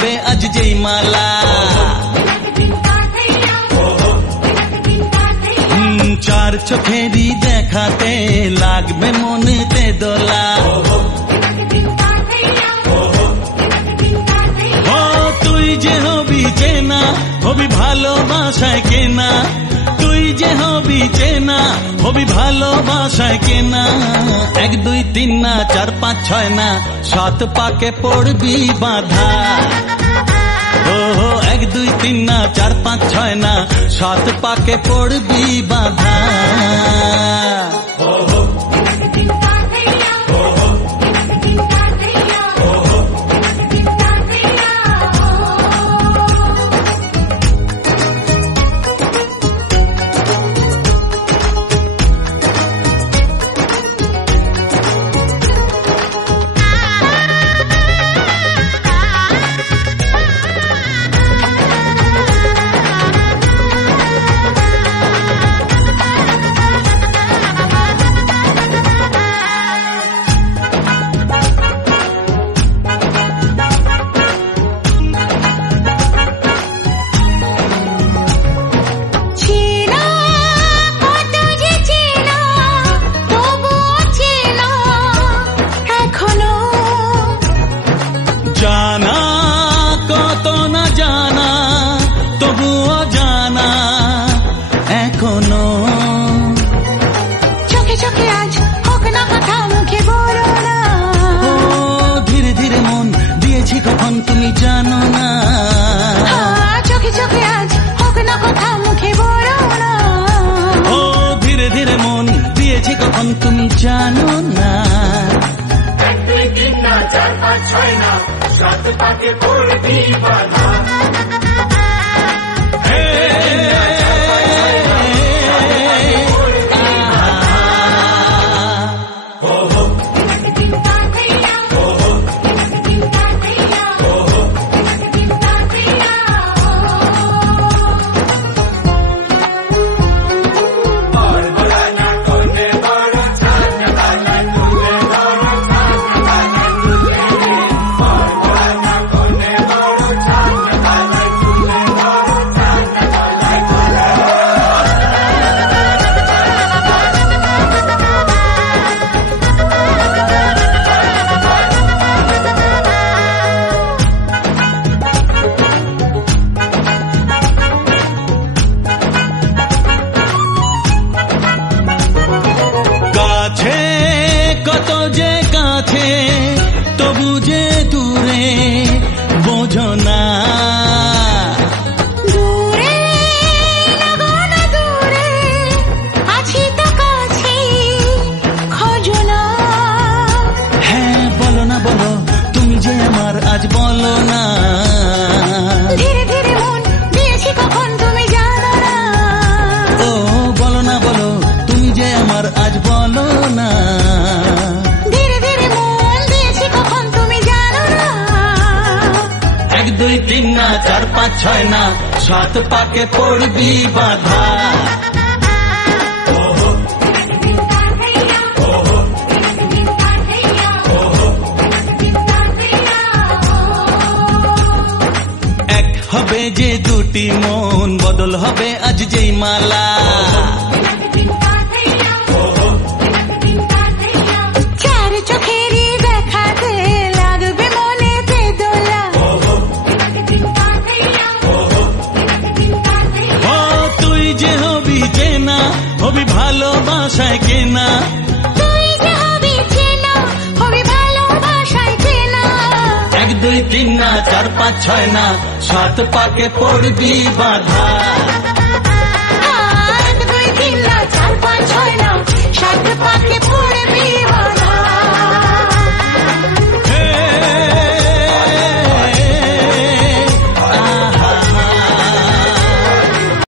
হবে আজ যেই মালা। চার চোখেরই দেখাতে লাগবে মনেতে দোলা। তুই যে হবি চেনা, হবি ভালোবাসায় কেনা। তুই যে হবি চেনা, হবি ভালোবাসায় কেনা। 1 2 3 না 4 5 6 না 7 পাকে পড়বি বাধা। 1 2 3 না 4 5 6 না 7 পাকে পড়বি বাধা। জানা কত না জানা, তবুও জানা এখনো। চোখে চোখে আজ হোক না কথা, মুখে বলো না। ধীরে ধীরে মন দিয়েছি কখন তুমি জানো না। চোখে চোখে আজ হোক না কথা, মুখে বলো না। ধীরে ধীরে মন দিয়েছি কখন তুমি জানো না। 1 2 3 না 4 5 6 না 7 পাকে পড়বি বাধা। কত যে কাছে তবু যে দূরে বোঝো না। দূরে লাগো না দূরে, আছি তো কাছে খোঁজো না। হ্যাঁ বলো না বলো, তুমি যে আমার আজ বলো না। ধীরে ধীরে মন দিয়েছি কখন তুমি জানো না। বলো না বলো, তুমি যে আমার আজ বলো না। 1 2 3 না 4 5 6 না 7 পাকে পড়বি বাধা। এক হবে যে দুটি মন, বদল হবে আজ যেই মালা। চার চোখেরই দেখাতে লাগবে মনেতে দোলা। তুই যে হবি চেনা, হবি ভালোবাসায় কেনা। তুই যে হবি চেনা, হবি ভালোবাসায় কেনা। 1 2 3 না 4 5 6 না 7 পাকে পড়বি বাধা।